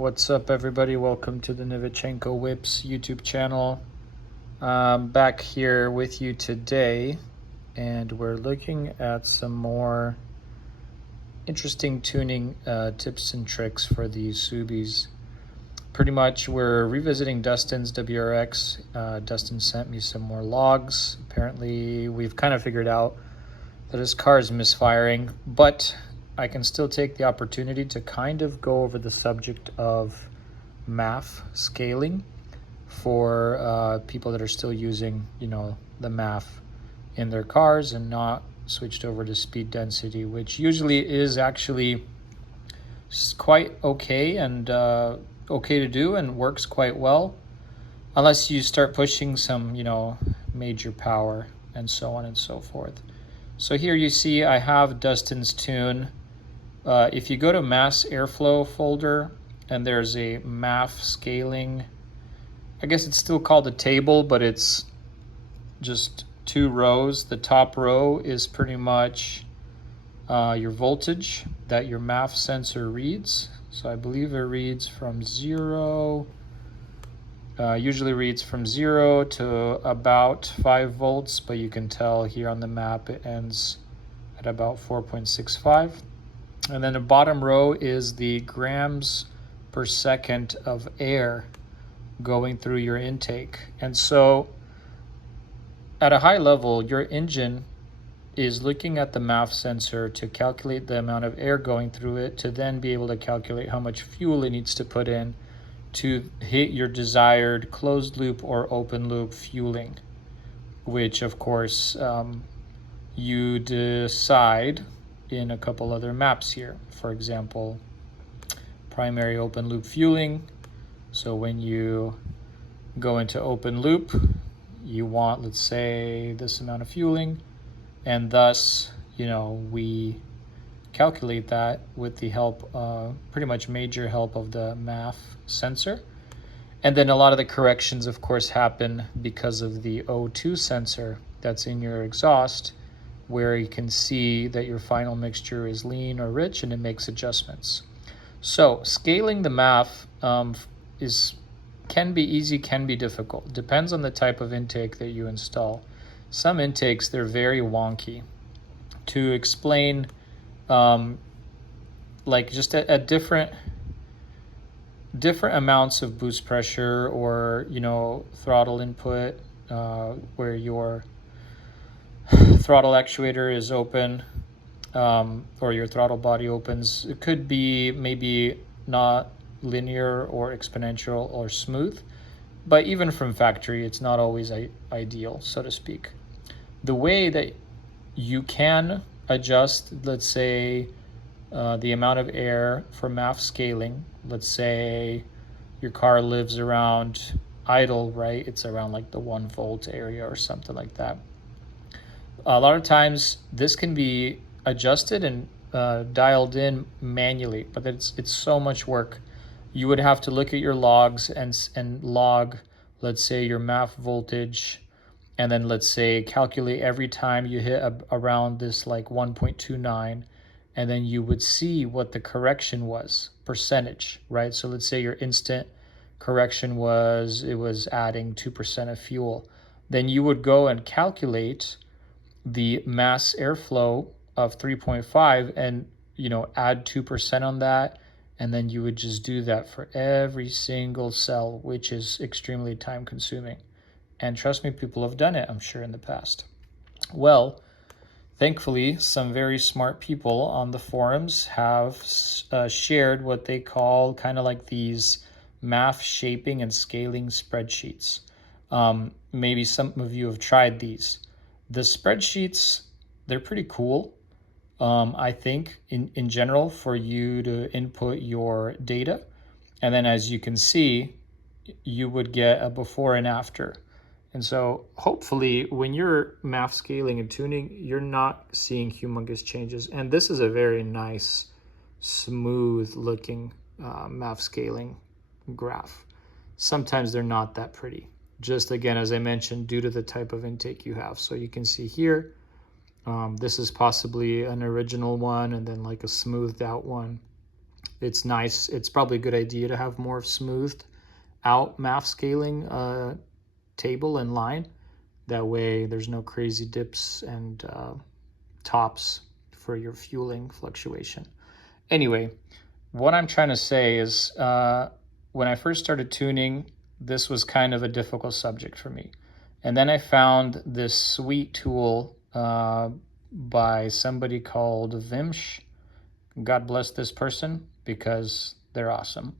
What's up, everybody? Welcome to the Novichenko Whips YouTube channel. Back here with you today, and we're looking at some more interesting tuning tips and tricks for these Subis. Pretty much, we're revisiting Dustin's WRX. Dustin sent me some more logs. Apparently, we've kind of figured out that his car is misfiring, but I can still take the opportunity to kind of go over the subject of MAF scaling for people that are still using, the MAF in their cars and not switched over to speed density, which usually is actually quite okay and okay to do and works quite well, unless you start pushing some, major power and so on and so forth. So here you see I have Dustin's tune. If you go to mass airflow folder and there's a MAF scaling, I guess it's still called a table, but it's just 2 rows. The top row is pretty much your voltage that your MAF sensor reads. So I believe it reads from 0, usually reads from 0 to about 5 volts, but you can tell here on the map it ends at about 4.65. And then the bottom row is the grams per second of air going through your intake. And so at a high level, your engine is looking at the MAF sensor to calculate the amount of air going through it, to then be able to calculate how much fuel it needs to put in to hit your desired closed loop or open loop fueling, which of course you decide in a couple other maps here. For example, primary open loop fueling. So when you go into open loop, you want, let's say, this amount of fueling, and thus, we calculate that with the help, pretty much major help of the MAF sensor. And then a lot of the corrections, of course, happen because of the O2 sensor that's in your exhaust, where you can see that your final mixture is lean or rich, and it makes adjustments. So scaling the MAF can be easy, can be difficult. Depends on the type of intake that you install. Some intakes, they're very wonky. To explain, like just at different amounts of boost pressure or, throttle input, where your throttle actuator is open, or your throttle body opens. It could be maybe not linear or exponential or smooth, but even from factory, it's not always ideal, so to speak. The way that you can adjust, let's say, the amount of air for MAF scaling, let's say your car lives around idle, right? It's around like the 1 volt area or something like that. A lot of times this can be adjusted and dialed in manually, but it's so much work. You would have to look at your logs and log, let's say, your MAF voltage, and then let's say calculate every time you hit around this like 1.29, and then you would see what the correction was, percentage, right? So let's say your instant correction was adding 2% of fuel. Then you would go and calculate the mass airflow of 3.5 and add 2% on that, and then you would just do that for every single cell, which is extremely time consuming. And trust me, people have done it, I'm sure, in the past. Well, thankfully, some very smart people on the forums have shared what they call kind of like these MAF shaping and scaling spreadsheets. Maybe some of you have tried these. The spreadsheets, they're pretty cool, I think, in general, for you to input your data. And then as you can see, you would get a before and after. And so hopefully when you're MAF scaling and tuning, you're not seeing humongous changes. And this is a very nice, smooth looking MAF scaling graph. Sometimes they're not that pretty. Just again, as I mentioned, due to the type of intake you have. So you can see here, this is possibly an original one and then like a smoothed out one. it's nice. It's probably a good idea to have more smoothed out MAF scaling table and line. That way there's no crazy dips and tops for your fueling fluctuation. Anyway, what I'm trying to say is when I first started tuning, this was kind of a difficult subject for me. And then I found this sweet tool by somebody called Vimsh. God bless this person because they're awesome.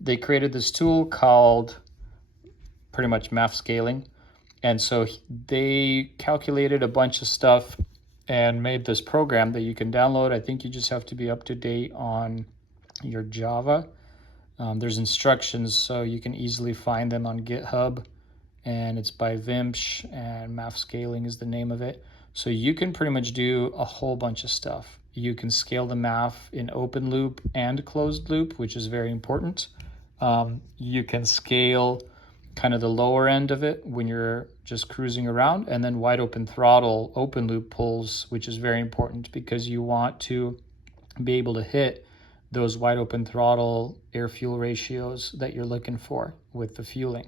They created this tool called pretty much MAF Scaling. And so they calculated a bunch of stuff and made this program that you can download. I think you just have to be up to date on your Java. There's instructions, so you can easily find them on GitHub, and it's by Vimsh, and MAF Scaling is the name of it. So you can pretty much do a whole bunch of stuff. You can scale the MAF in open loop and closed loop, which is very important. You can scale kind of the lower end of it when you're just cruising around, and then wide open throttle open loop pulls, which is very important because you want to be able to hit those wide open throttle air fuel ratios that you're looking for with the fueling.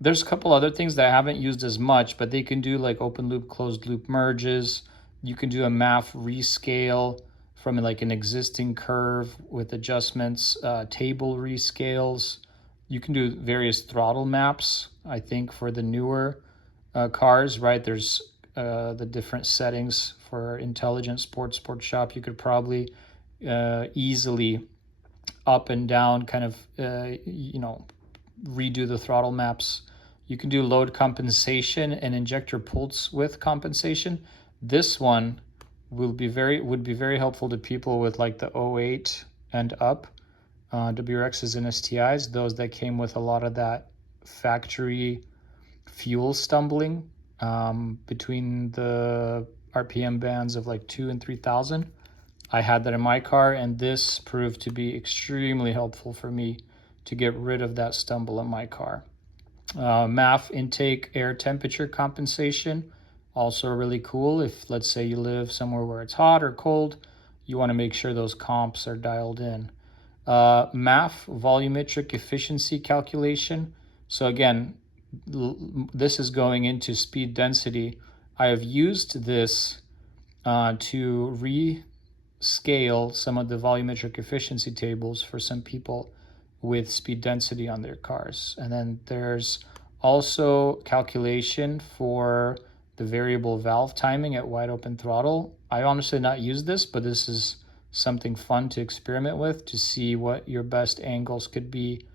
There's a couple other things that I haven't used as much, but they can do like open loop, closed loop merges. You can do a MAF rescale from like an existing curve with adjustments, table rescales. You can do various throttle maps, I think, for the newer cars, right? There's the different settings for intelligent sport shop. You could probably easily up and down kind of, redo the throttle maps. You can do load compensation and injector pulse width compensation. This one would be very helpful to people with like the 08 and up WRXs and STIs, those that came with a lot of that factory fuel stumbling between the RPM bands of like 2,000 and 3,000. I had that in my car, and this proved to be extremely helpful for me to get rid of that stumble in my car. MAF intake air temperature compensation, also really cool. If let's say you live somewhere where it's hot or cold, you want to make sure those comps are dialed in. MAF volumetric efficiency calculation. So again, this is going into speed density. I have used this to rescale some of the volumetric efficiency tables for some people with speed density on their cars. And then there's also calculation for the variable valve timing at wide open throttle. I honestly not use this, but this is something fun to experiment with to see what your best angles could be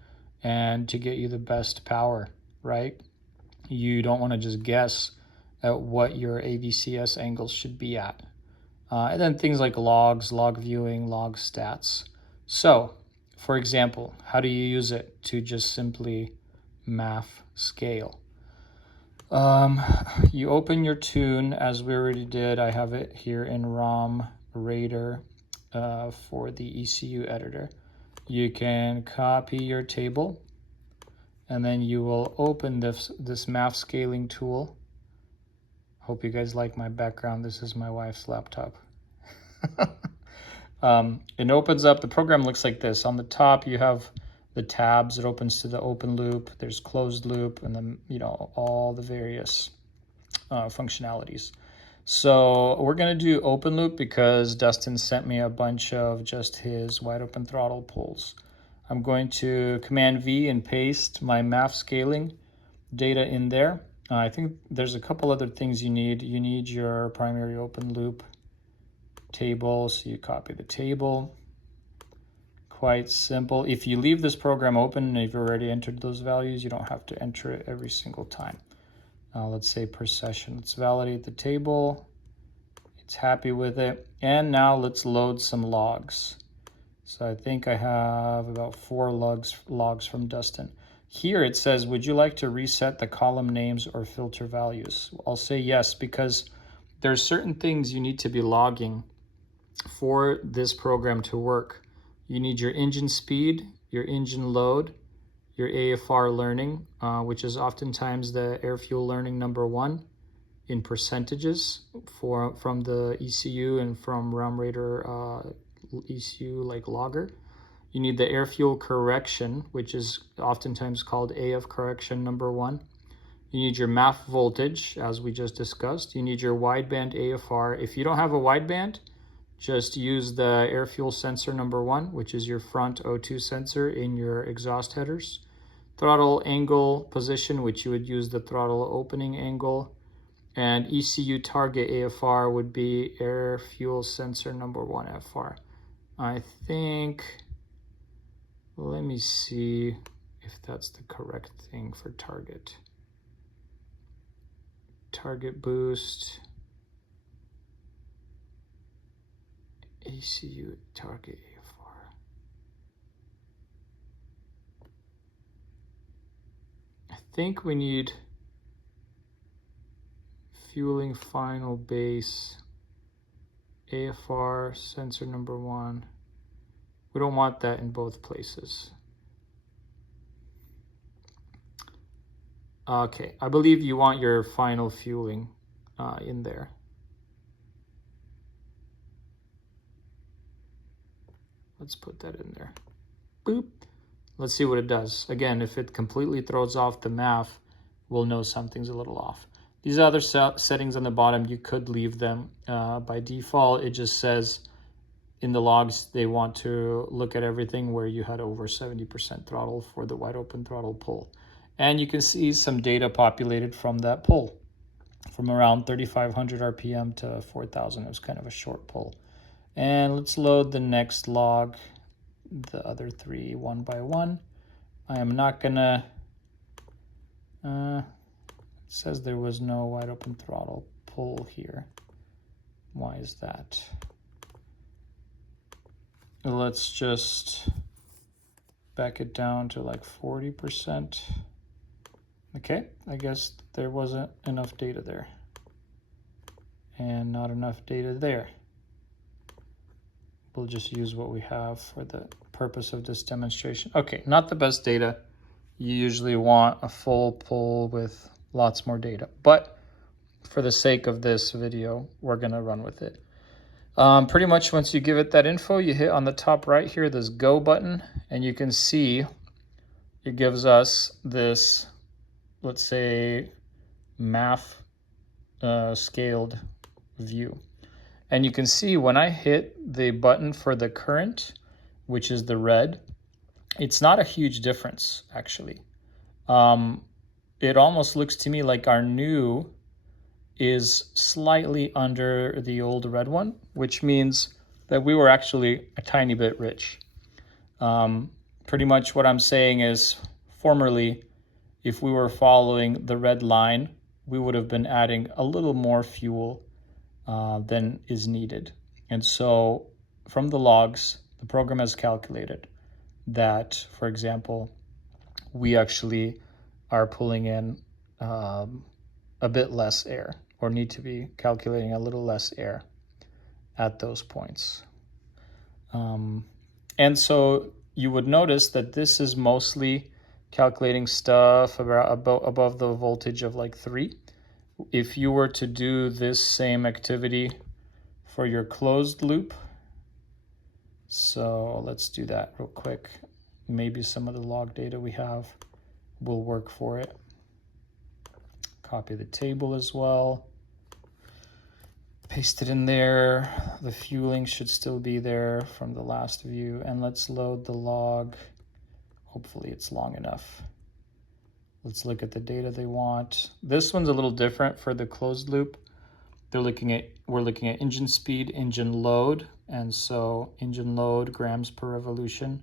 and to get you the best power, right? You don't want to just guess at what your AVCS angles should be at. And then things like logs, log viewing, log stats. So, for example, how do you use it to just simply MAF scale? You open your tune, as we already did. I have it here in Romraider for the ECU editor. You can copy your table, and then you will open this MAF scaling tool. Hope you guys like my background. This is my wife's laptop. It opens up, the program looks like this. On the top, you have the tabs. It opens to the open loop. There's closed loop, and then, all the various functionalities. So we're going to do open loop because Dustin sent me a bunch of just his wide open throttle pulls. I'm going to Command V and paste my MAF scaling data in there. I think there's a couple other things you need. You need your primary open loop table, so you copy the table. Quite simple. If you leave this program open and you've already entered those values, you don't have to enter it every single time. Let's say per session. Let's validate the table. It's happy with it. And now let's load some logs. So I think I have about 4 logs from Dustin. Here it says, would you like to reset the column names or filter values? I'll say yes, because there's certain things you need to be logging for this program to work. You need your engine speed, your engine load, your AFR learning, which is oftentimes the air fuel learning #1 in percentages from the ECU and from Romraider ECU like logger. You need the air fuel correction, which is oftentimes called AF correction number 1. You need your MAF voltage, as we just discussed. You need your wideband AFR. If you don't have a wideband, just use the air fuel sensor number 1, which is your front O2 sensor in your exhaust headers. Throttle angle position, which you would use the throttle opening angle. And ECU target AFR would be air fuel sensor number 1 FR. I think, let me see if that's the correct thing for target. Target boost, ECU target AFR. I think we need fueling final base, AFR sensor number 1. We don't want that in both places. Okay, I believe you want your final fueling in there. Let's put that in there. Boop. Let's see what it does. Again, if it completely throws off the MAF, we'll know something's a little off. These other settings on the bottom, you could leave them. By default, it just says in the logs they want to look at everything where you had over 70% throttle for the wide open throttle pull. And you can see some data populated from that pull, from around 3,500 RPM to 4,000. It was kind of a short pull. And let's load the next log, the other 3 one by one. I am not gonna, it says there was no wide open throttle pull here. Why is that? Let's just back it down to like 40%. Okay, I guess there wasn't enough data there. And not enough data there. We'll just use what we have for the purpose of this demonstration. Okay, not the best data. You usually want a full pull with lots more data. But for the sake of this video, we're gonna run with it. Pretty much once you give it that info, you hit on the top right here, this go button, and you can see it gives us this, let's say, MAF scaled view. And you can see when I hit the button for the current, which is the red, it's not a huge difference, actually. It almost looks to me like our new is slightly under the old red one, which means that we were actually a tiny bit rich. Pretty much what I'm saying is, formerly, if we were following the red line, we would have been adding a little more fuel than is needed. And so from the logs, the program has calculated that, for example, we actually are pulling in a bit less air, or need to be calculating a little less air at those points. And so you would notice that this is mostly calculating stuff above the voltage of like 3. If you were to do this same activity for your closed loop, so let's do that real quick. Maybe some of the log data we have will work for it. Copy the table as well. Paste it in there. The fueling should still be there from the last view. And let's load the log. Hopefully it's long enough. Let's look at the data they want. This one's a little different for the closed loop. We're looking at engine speed, engine load, and so engine load, grams per revolution.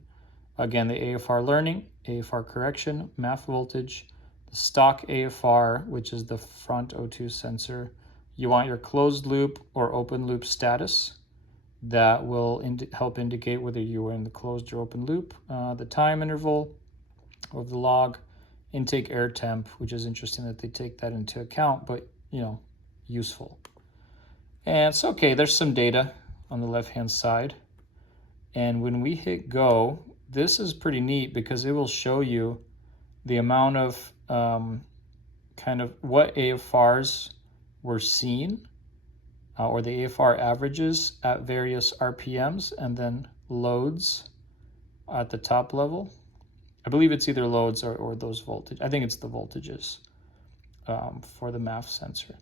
Again, the AFR learning, AFR correction, MAF voltage, the stock AFR, which is the front O2 sensor. You want your closed loop or open loop status. That will help indicate whether you are in the closed or open loop. The time interval of the log, intake air temp, which is interesting that they take that into account, but useful. And it's okay, there's some data on the left-hand side. And when we hit go, this is pretty neat because it will show you the amount of kind of what AFRs were seen or the AFR averages at various RPMs and then loads at the top level. I believe it's either loads or those voltage. I think it's the voltages for the MAF sensor.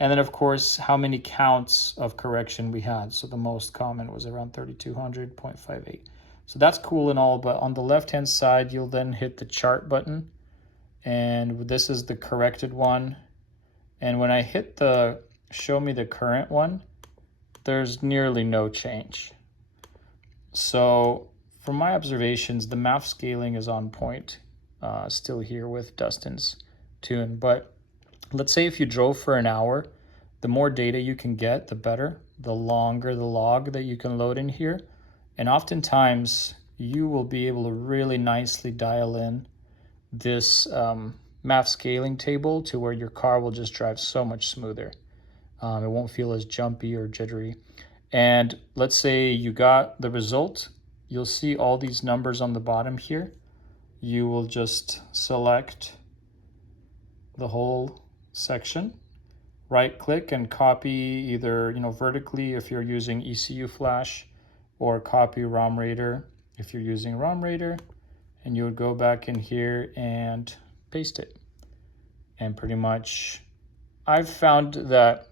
And then of course, how many counts of correction we had. So the most common was around 3200, 0.58. So that's cool and all, but on the left-hand side, you'll then hit the chart button. And this is the corrected one. And when I hit the show me the current one, there's nearly no change. So from my observations, the MAF scaling is on point still here with Dustin's tune. But let's say if you drove for an hour, the more data you can get, the better, the longer the log that you can load in here. And oftentimes you will be able to really nicely dial in this MAF scaling table to where your car will just drive so much smoother. It won't feel as jumpy or jittery. And let's say you got the result, you'll see all these numbers on the bottom here. You will just select the whole section, right click and copy either vertically if you're using ECU flash, or copy Romraider if you're using Romraider, and you would go back in here and paste it. And pretty much I've found that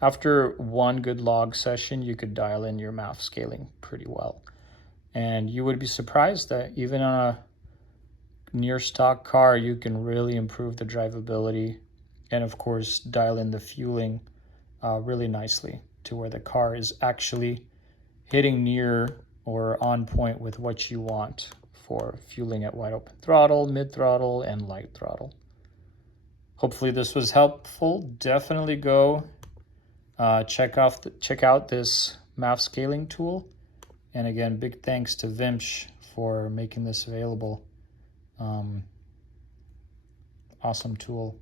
after one good log session, you could dial in your MAF scaling pretty well. And you would be surprised that even on a near stock car, you can really improve the drivability and of course dial in the fueling really nicely to where the car is actually hitting near or on point with what you want for fueling at wide open throttle, mid throttle, and light throttle. Hopefully this was helpful. Definitely go check out this MAF scaling tool. And again, big thanks to Vimsh for making this available. Awesome tool.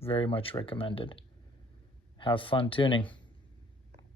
Very much recommended. Have fun tuning.